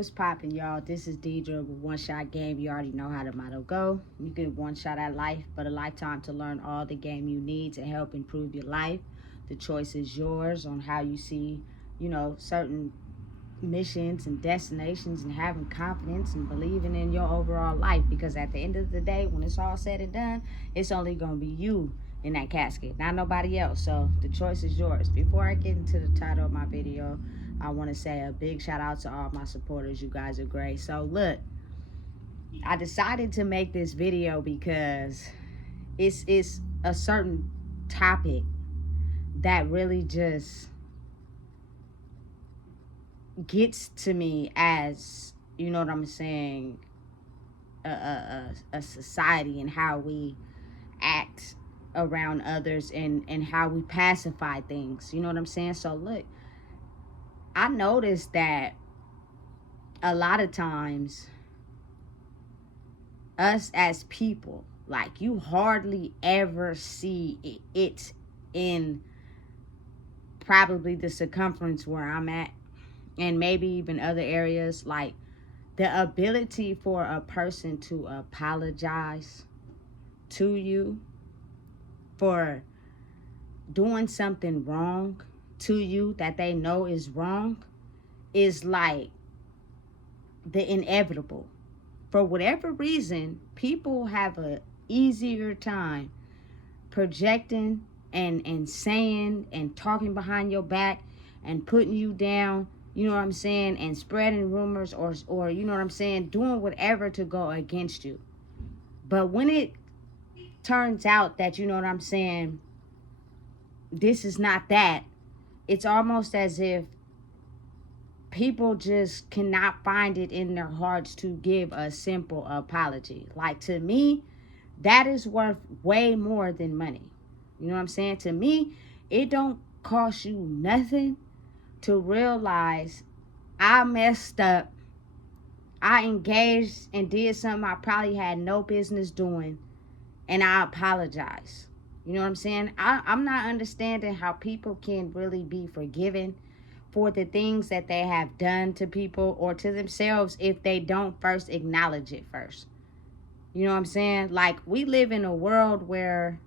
What's poppin', y'all? This is Deidre with One Shot Game. You already know how the motto go. You get one shot at life, but a lifetime to learn all the game you need to help improve your life. The choice is yours on how you see, certain missions and destinations, and having confidence and believing in your overall life. Because at the end of the day, when it's all said and done, it's only gonna be you in that casket, not nobody else. So the choice is yours. Before I get into the title of my video, I want to say a big shout out to all my supporters. You guys are great. So look, I decided to make this video because it's a certain topic that really just gets to me, as you know what I'm saying, a society, and how we act around others, and how we pacify things. You know what I'm saying? So look, I noticed that a lot of times us as people, like, you hardly ever see it in probably the circumference where I'm at, and maybe even other areas, like the ability for a person to apologize to you for doing something wrong to you that they know is wrong is like the inevitable. For whatever reason, people have a easier time projecting and saying and talking behind your back and putting you down, you know what I'm saying, and spreading rumors, or you know what I'm saying, doing whatever to go against you. But when it turns out that, you know what I'm saying, this is not that, it's almost as if people just cannot find it in their hearts to give a simple apology. Like, to me, that is worth way more than money. You know what I'm saying? To me, it don't cost you nothing to realize I messed up, I engaged and did something I probably had no business doing, and I apologize. You know what I'm saying? I'm not understanding how people can really be forgiven for the things that they have done to people or to themselves if they don't first acknowledge it first. You know what I'm saying? Like, we live in a world where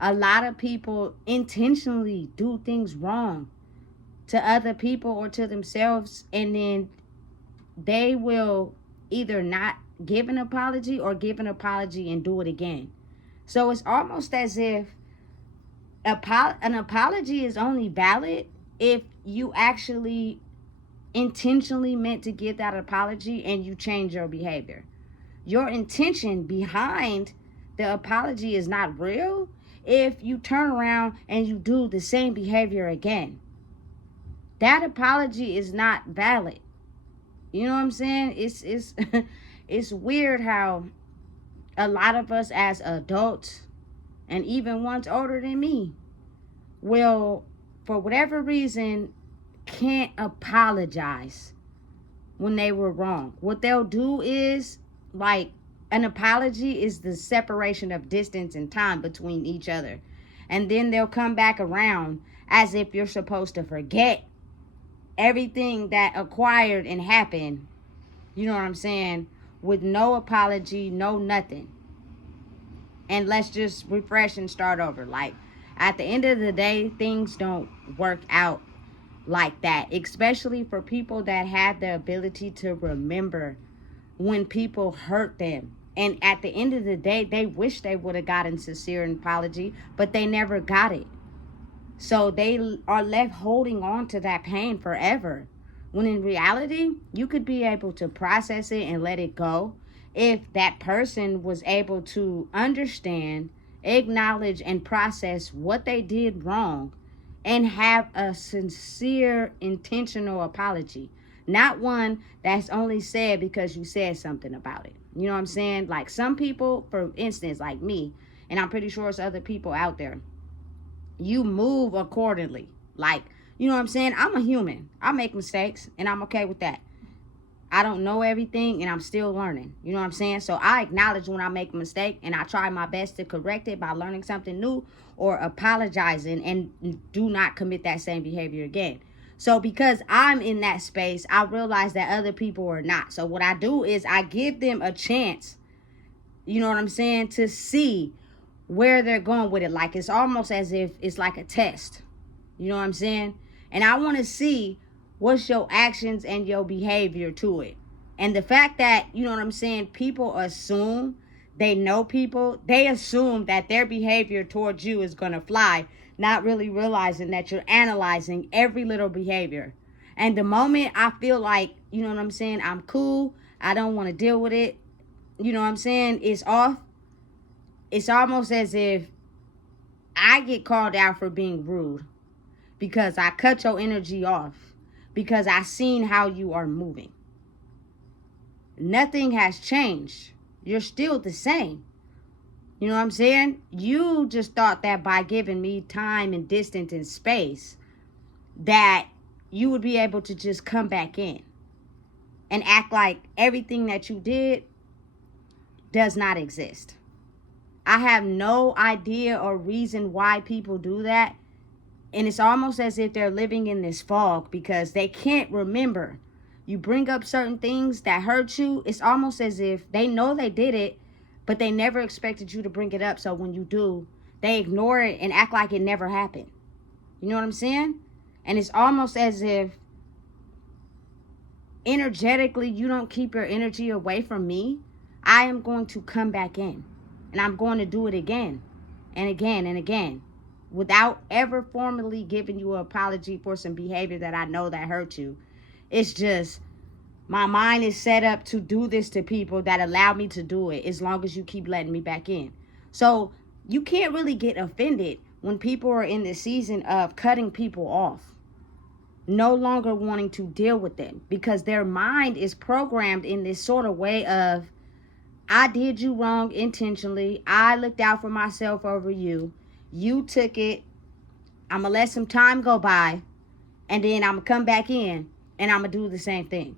a lot of people intentionally do things wrong to other people or to themselves, and then they will either not give an apology or give an apology and do it again. So it's almost as if an apology is only valid if you actually intentionally meant to give that apology and you change your behavior. Your intention behind the apology is not real if you turn around and you do the same behavior again. That apology is not valid. You know what I'm saying? It's it's weird how a lot of us as adults, and even ones older than me, will, for whatever reason, can't apologize when they were wrong. What they'll do is, like, an apology is the separation of distance and time between each other. And then they'll come back around as if you're supposed to forget everything that acquired and happened, you know what I'm saying, with no apology, no nothing. And let's just refresh and start over. Like, at the end of the day, things don't work out like that, especially for people that have the ability to remember when people hurt them. And at the end of the day, they wish they would have gotten sincere apology, but they never got it. So they are left holding on to that pain forever. When in reality, you could be able to process it and let it go if that person was able to understand, acknowledge, and process what they did wrong and have a sincere, intentional apology. Not one that's only said because you said something about it. You know what I'm saying? Like, some people, for instance, like me, and I'm pretty sure it's other people out there, you move accordingly. Like, you know what I'm saying? I'm a human. I make mistakes, and I'm okay with that. I don't know everything, and I'm still learning. You know what I'm saying? So I acknowledge when I make a mistake, and I try my best to correct it by learning something new or apologizing, and do not commit that same behavior again. So because I'm in that space, I realize that other people are not. So what I do is I give them a chance, you know what I'm saying, to see where they're going with it. Like it's almost as if it's like a test. You know what I'm saying? And I want to see what's your actions and your behavior to it. And the fact that, you know what I'm saying, people assume they know people, they assume that their behavior towards you is going to fly, not really realizing that you're analyzing every little behavior. And the moment I feel like, you know what I'm saying, I'm cool, I don't want to deal with it, you know what I'm saying, it's off. It's almost as if I get called out for being rude because I cut your energy off because I seen how you are moving. Nothing has changed. You're still the same. You know what I'm saying? You just thought that by giving me time and distance and space that you would be able to just come back in and act like everything that you did does not exist. I have no idea or reason why people do that. And it's almost as if they're living in this fog because they can't remember. You bring up certain things that hurt you. It's almost as if they know they did it, but they never expected you to bring it up. So when you do, they ignore it and act like it never happened. You know what I'm saying? And it's almost as if energetically you don't keep your energy away from me. I am going to come back in. And I'm going to do it again and again and again without ever formally giving you an apology for some behavior that I know that hurt you. It's just my mind is set up to do this to people that allow me to do it as long as you keep letting me back in. So you can't really get offended when people are in the season of cutting people off, no longer wanting to deal with them because their mind is programmed in this sort of way of, I did you wrong intentionally. I looked out for myself over you. You took it. I'm going to let some time go by. And then I'm going to come back in. And I'm going to do the same thing.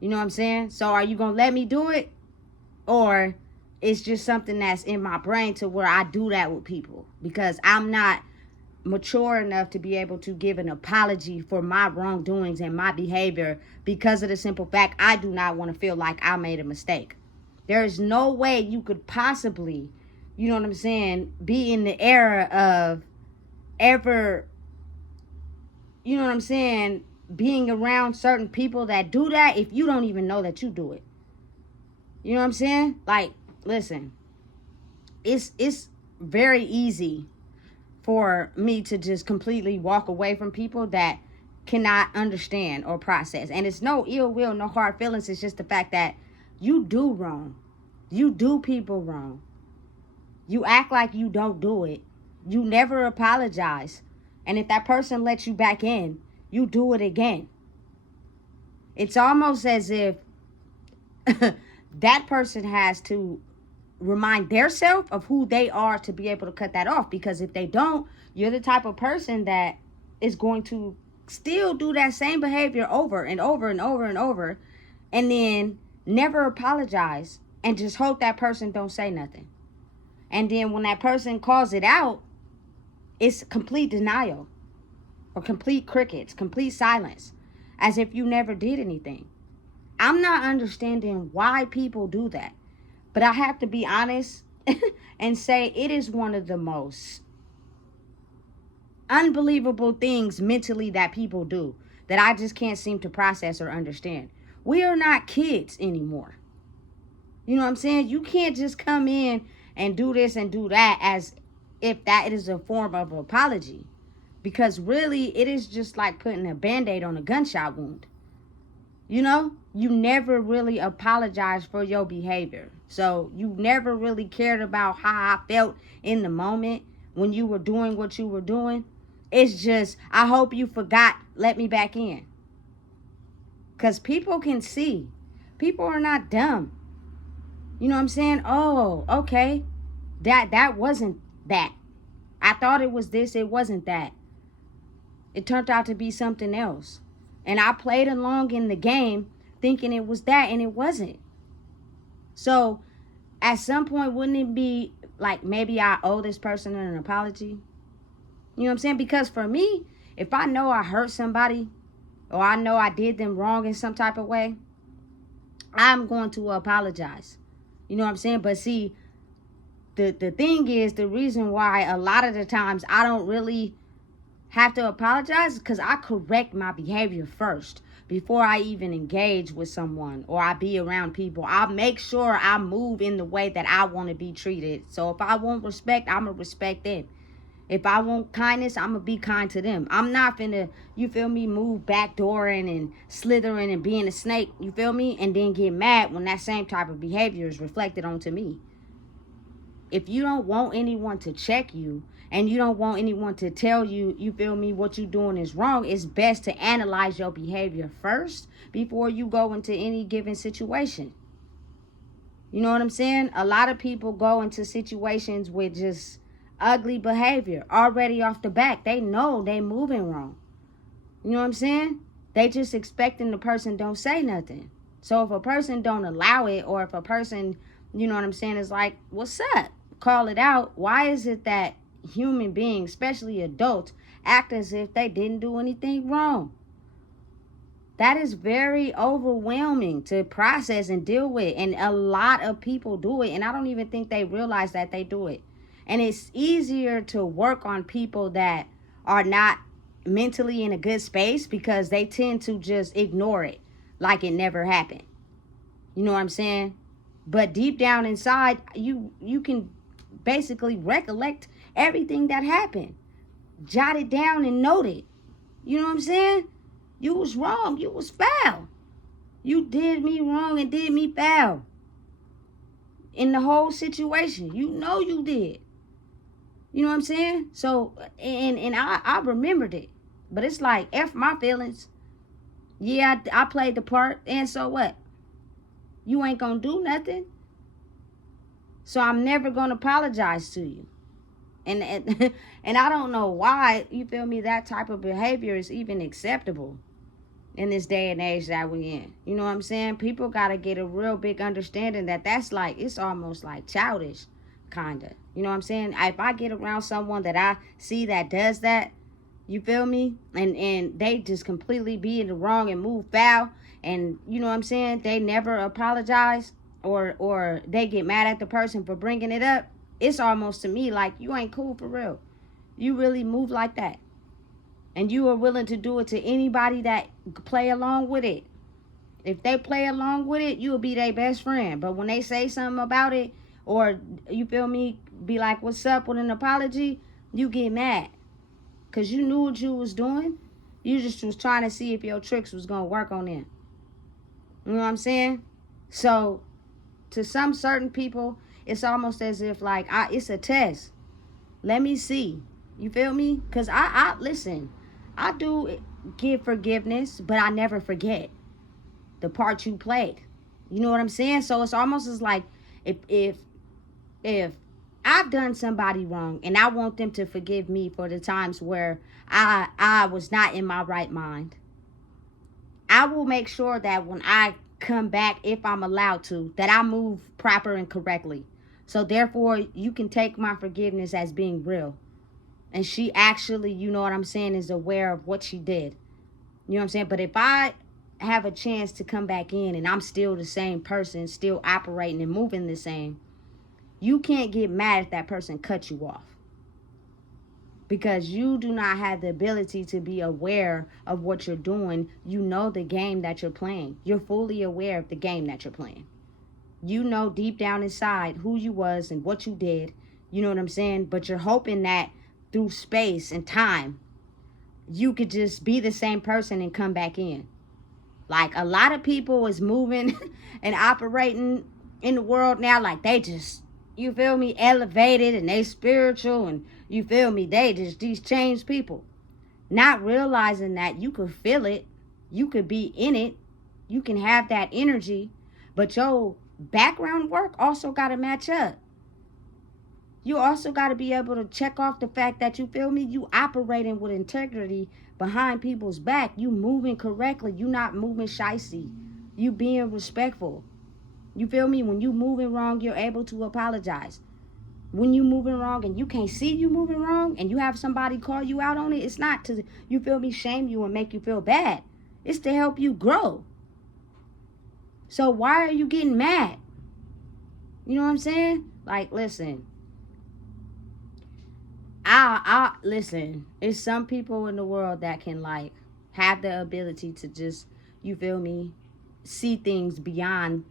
You know what I'm saying? So are you going to let me do it? Or it's just something that's in my brain to where I do that with people. Because I'm not mature enough to be able to give an apology for my wrongdoings and my behavior. Because of the simple fact, I do not want to feel like I made a mistake. There is no way you could possibly, you know what I'm saying, be in the era of ever, you know what I'm saying, being around certain people that do that if you don't even know that you do it. You know what I'm saying? Like, listen, it's very easy for me to just completely walk away from people that cannot understand or process. And it's no ill will, no hard feelings. It's just the fact that you do wrong. You do people wrong. You act like you don't do it. You never apologize. And if that person lets you back in, you do it again. It's almost as if that person has to remind theirself of who they are to be able to cut that off. Because if they don't, you're the type of person that is going to still do that same behavior over and over and over and over. And then never apologize and just hope that person don't say nothing. And then when that person calls it out, it's complete denial or complete crickets, complete silence, as if you never did anything. I'm not understanding why people do that. But I have to be honest and say it is one of the most unbelievable things mentally that people do that I just can't seem to process or understand. We are not kids anymore. You know what I'm saying? You can't just come in and do this and do that as if that is a form of apology. Because really, it is just like putting a Band-Aid on a gunshot wound. You know? You never really apologized for your behavior. So you never really cared about how I felt in the moment when you were doing what you were doing. It's just, I hope you forgot, let me back in. Because people can see. People are not dumb. You know what I'm saying? Oh, okay. That wasn't that. I thought it was this. It wasn't that. It turned out to be something else. And I played along in the game thinking it was that, and it wasn't. So at some point, wouldn't it be like maybe I owe this person an apology? You know what I'm saying? Because for me, If I know I hurt somebody or I know I did them wrong in some type of way, I'm going to apologize. You know what I'm saying? But see, the thing is, the reason why a lot of the times I don't really have to apologize is because I correct my behavior first before I even engage with someone or I be around people. I'll make sure I move in the way that I want to be treated. So if I want respect, I'm going to respect them. If I want kindness, I'm going to be kind to them. I'm not finna, you feel me, move backdooring and slithering and being a snake, you feel me, and then get mad when that same type of behavior is reflected onto me. If you don't want anyone to check you and you don't want anyone to tell you, you feel me, what you're doing is wrong, it's best to analyze your behavior first before you go into any given situation. You know what I'm saying? A lot of people go into situations with just ugly behavior already off the back. They know they moving wrong. You know what I'm saying? They just expecting the person don't say nothing. So if a person don't allow it, or if a person, you know what I'm saying, is like, what's up? Call it out. Why is it that human beings, especially adults, act as if they didn't do anything wrong? That is very overwhelming to process and deal with. And a lot of people do it. And I don't even think they realize that they do it. And it's easier to work on people that are not mentally in a good space because they tend to just ignore it like it never happened. You know what I'm saying? But deep down inside, you can basically recollect everything that happened. Jot it down and note it. You know what I'm saying? You was wrong. You was foul. You did me wrong and did me foul. In the whole situation. You know you did. You know what I'm saying? So, and I remembered it. But it's like, F my feelings. Yeah, I played the part. And so what? You ain't gonna do nothing. So I'm never gonna apologize to you. And I don't know why, you feel me, that type of behavior is even acceptable in this day and age that we in. You know what I'm saying? People got to get a real big understanding that that's like, it's almost like childish, kind of. You know what I'm saying? If I get around someone that I see that does that, you feel me? And they just completely be in the wrong and move foul. And you know what I'm saying? They never apologize or they get mad at the person for bringing it up. It's almost to me like, you ain't cool for real. You really move like that. And you are willing to do it to anybody that play along with it. If they play along with it, you'll be their best friend. But when they say something about it, or you feel me, be like, what's up with an apology, you get mad. Because you knew what you was doing. You just was trying to see if your tricks was going to work on them. You know what I'm saying? So, to some certain people, it's almost as if like, it's a test. Let me see. You feel me? Because I listen, I do give forgiveness, but I never forget the part you played. You know what I'm saying? So it's almost as like, if I've done somebody wrong and I want them to forgive me for the times where I was not in my right mind, I will make sure that when I come back, if I'm allowed to, that I move proper and correctly. So therefore, you can take my forgiveness as being real. And she actually, you know what I'm saying, is aware of what she did. You know what I'm saying? But if I have a chance to come back in and I'm still the same person, still operating and moving the same, you can't get mad if that person cut you off. Because you do not have the ability to be aware of what you're doing. You know the game that you're playing. You're fully aware of the game that you're playing. You know deep down inside who you was and what you did. You know what I'm saying? But you're hoping that through space and time, you could just be the same person and come back in. Like a lot of people is moving and operating in the world now like they just, you feel me, elevated and they spiritual and you feel me, they just these changed people. Not realizing that you could feel it, you could be in it, you can have that energy, but your background work also got to match up. You also got to be able to check off the fact that, you feel me, you operating with integrity behind people's back. You moving correctly. You not moving shicey. You being respectful. You feel me? When you moving wrong, you're able to apologize. when you moving wrong and you can't see you moving wrong and you have somebody call you out on it, it's not to, you feel me, shame you and make you feel bad. It's to help you grow. So why are you getting mad? You know what I'm saying? Like, listen. I listen, it's some people in the world that can like have the ability to just, you feel me, see things beyond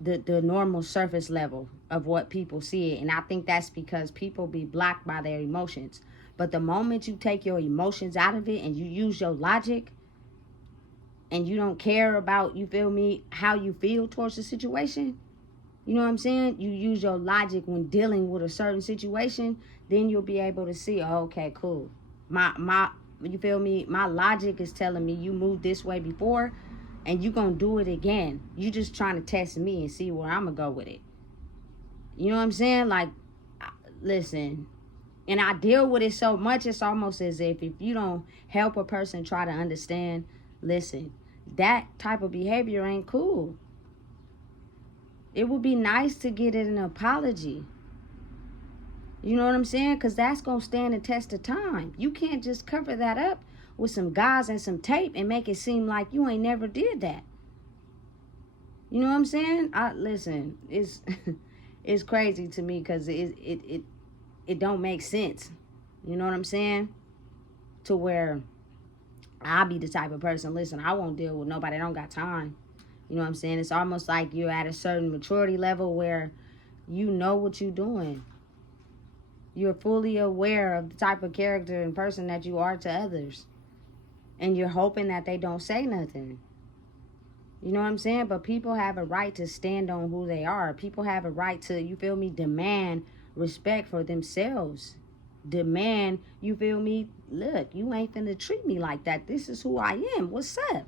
the normal surface level of what people see it. And I think that's because people be blocked by their emotions. But the moment you take your emotions out of it and you use your logic and you don't care about, you feel me, how you feel towards the situation, you know what I'm saying? You use your logic when dealing with a certain situation, then you'll be able to see, oh, okay, cool. You feel me? My logic is telling me you moved this way before and you gonna do it again. You just trying to test me and see where I'm gonna go with it. You know what I'm saying? Like, listen, and I deal with it so much, it's almost as if you don't help a person try to understand, listen, that type of behavior ain't cool. It would be nice to get it an apology. You know what I'm saying? Because that's going to stand the test of time. You can't just cover that up with some gauze and some tape and make it seem like you ain't never did that. You know what I'm saying? Listen, it's it's crazy to me because it don't make sense. You know what I'm saying? To where I'll be the type of person, listen, I won't deal with nobody. I don't got time. You know what I'm saying? It's almost like you're at a certain maturity level where you know what you're doing. You're fully aware of the type of character and person that you are to others. And you're hoping that they don't say nothing. You know what I'm saying? But people have a right to stand on who they are. People have a right to, you feel me, demand respect for themselves. Demand, you feel me, look, you ain't finna treat me like that. This is who I am. What's up?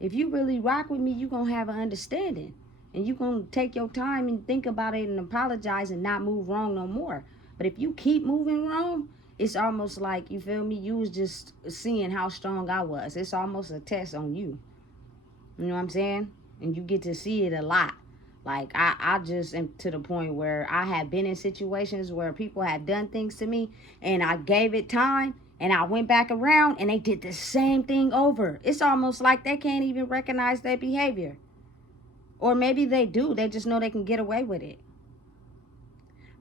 If you really rock with me, you're going to have an understanding. And you're going to take your time and think about it and apologize and not move wrong no more. But if you keep moving wrong, it's almost like, you feel me, you was just seeing how strong I was. It's almost a test on you. You know what I'm saying? And you get to see it a lot. Like, I just am to the point where I have been in situations where people have done things to me and I gave it time. And I went back around and they did the same thing over. It's almost like they can't even recognize their behavior. Or maybe they do. They just know they can get away with it.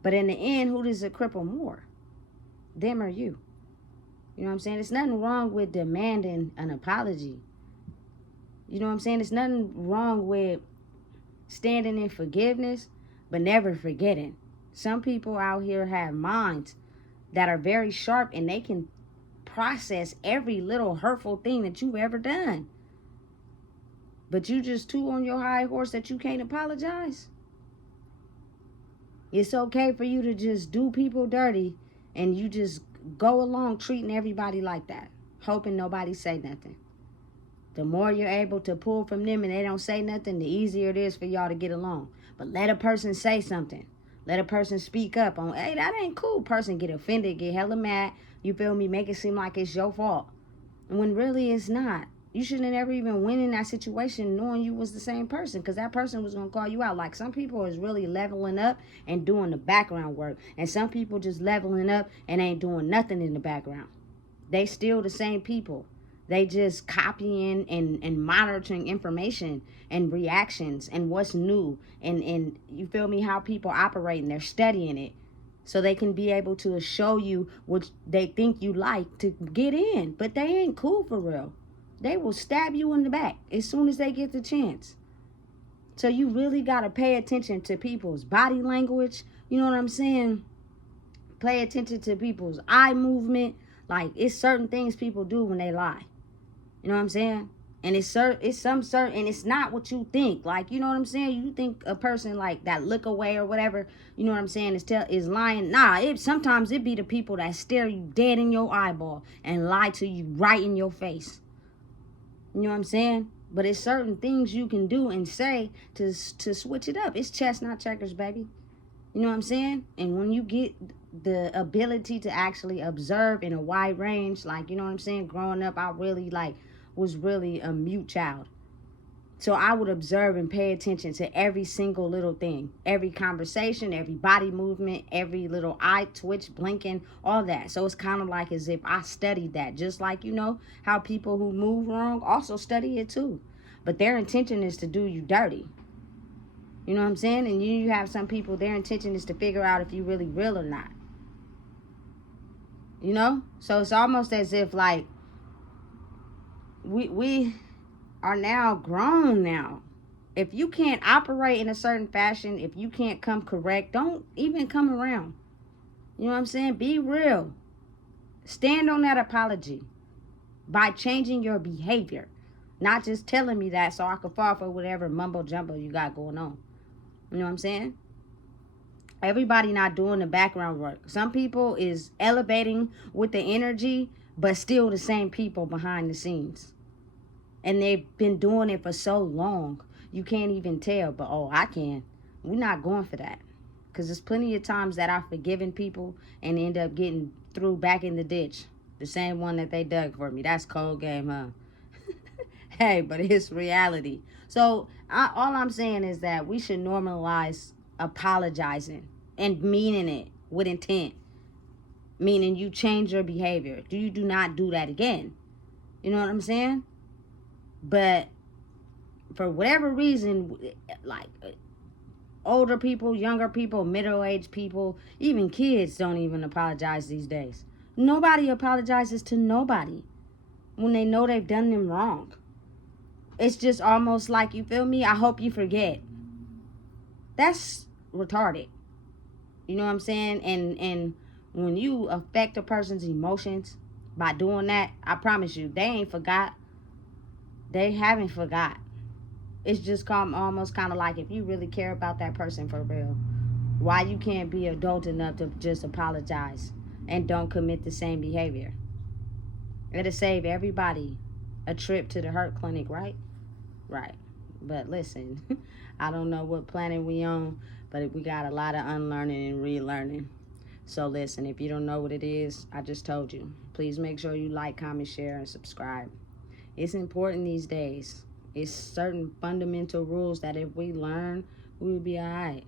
But in the end, who does it cripple more? Them or you? You know what I'm saying? There's nothing wrong with demanding an apology. You know what I'm saying? There's nothing wrong with standing in forgiveness, but never forgetting. Some people out here have minds that are very sharp and they can process every little hurtful thing that you've ever done. But you just too on your high horse that you can't apologize. It's okay for you to just do people dirty and you just go along treating everybody like that, hoping nobody say nothing. The more you're able to pull from them and they don't say nothing, the easier it is for y'all to get along. But let a person say something. Let a person speak up on, hey, that ain't cool. Person get offended, get hella mad. You feel me? Make it seem like it's your fault. When really it's not. You shouldn't have never even went in that situation knowing you was the same person, because that person was going to call you out. Like, some people is really leveling up and doing the background work. And some people just leveling up and ain't doing nothing in the background. They still the same people. They just copying and monitoring information and reactions and what's new. And you feel me, how people operate, and they're studying it. So they can be able to show you what they think you like to get in. But they ain't cool for real. They will stab you in the back as soon as they get the chance. So you really got to pay attention to people's body language. You know what I'm saying? Pay attention to people's eye movement. Like, it's certain things people do when they lie. You know what I'm saying? And it's some certain, and it's not what you think. Like, you know what I'm saying? You think a person like that look away or whatever, you know what I'm saying, is lying. Nah, sometimes it be the people that stare you dead in your eyeball and lie to you right in your face. You know what I'm saying? But it's certain things you can do and say to switch it up. It's chess, not checkers, baby. You know what I'm saying? And when you get the ability to actually observe in a wide range, like, you know what I'm saying? Growing up, I really was really a mute child. So I would observe and pay attention to every single little thing, every conversation, every body movement, every little eye twitch, blinking, all that. So it's kind of like as if I studied that, just like, you know, how people who move wrong also study it too. But their intention is to do you dirty. You know what I'm saying? And you have some people, their intention is to figure out if you really real or not. You know? So it's almost as if like we are now grown now. If you can't operate in a certain fashion, if you can't come correct, don't even come around. You know what I'm saying? Be real. Stand on that apology by changing your behavior. Not just telling me that so I can fall for whatever mumbo jumbo you got going on. You know what I'm saying? Everybody not doing the background work. Some people is elevating with the energy, but still the same people behind the scenes. And they've been doing it for so long. You can't even tell, but oh, I can. We're not going for that. Because there's plenty of times that I've forgiven people and end up getting through back in the ditch. The same one that they dug for me. That's cold game, huh? Hey, but it's reality. So all I'm saying is that we should normalize apologizing and meaning it with intent. Meaning you change your behavior. You do not do that again. You know what I'm saying? But for whatever reason, like older people, younger people, middle-aged people, even kids don't even apologize these days. Nobody apologizes to nobody when they know they've done them wrong. It's just almost like, you feel me? I hope you forget. That's retarded. You know what I'm saying? And when you affect a person's emotions by doing that, I promise you, they ain't forgot. They haven't forgot. It's just almost kind of like, if you really care about that person for real, why you can't be adult enough to just apologize and don't commit the same behavior? It'll save everybody a trip to the hurt clinic, right? Right. But listen, I don't know what planet we on, but we got a lot of unlearning and relearning. So listen, if you don't know what it is, I just told you. Please make sure you like, comment, share, and subscribe. It's important these days. It's certain fundamental rules that if we learn, we will be all right.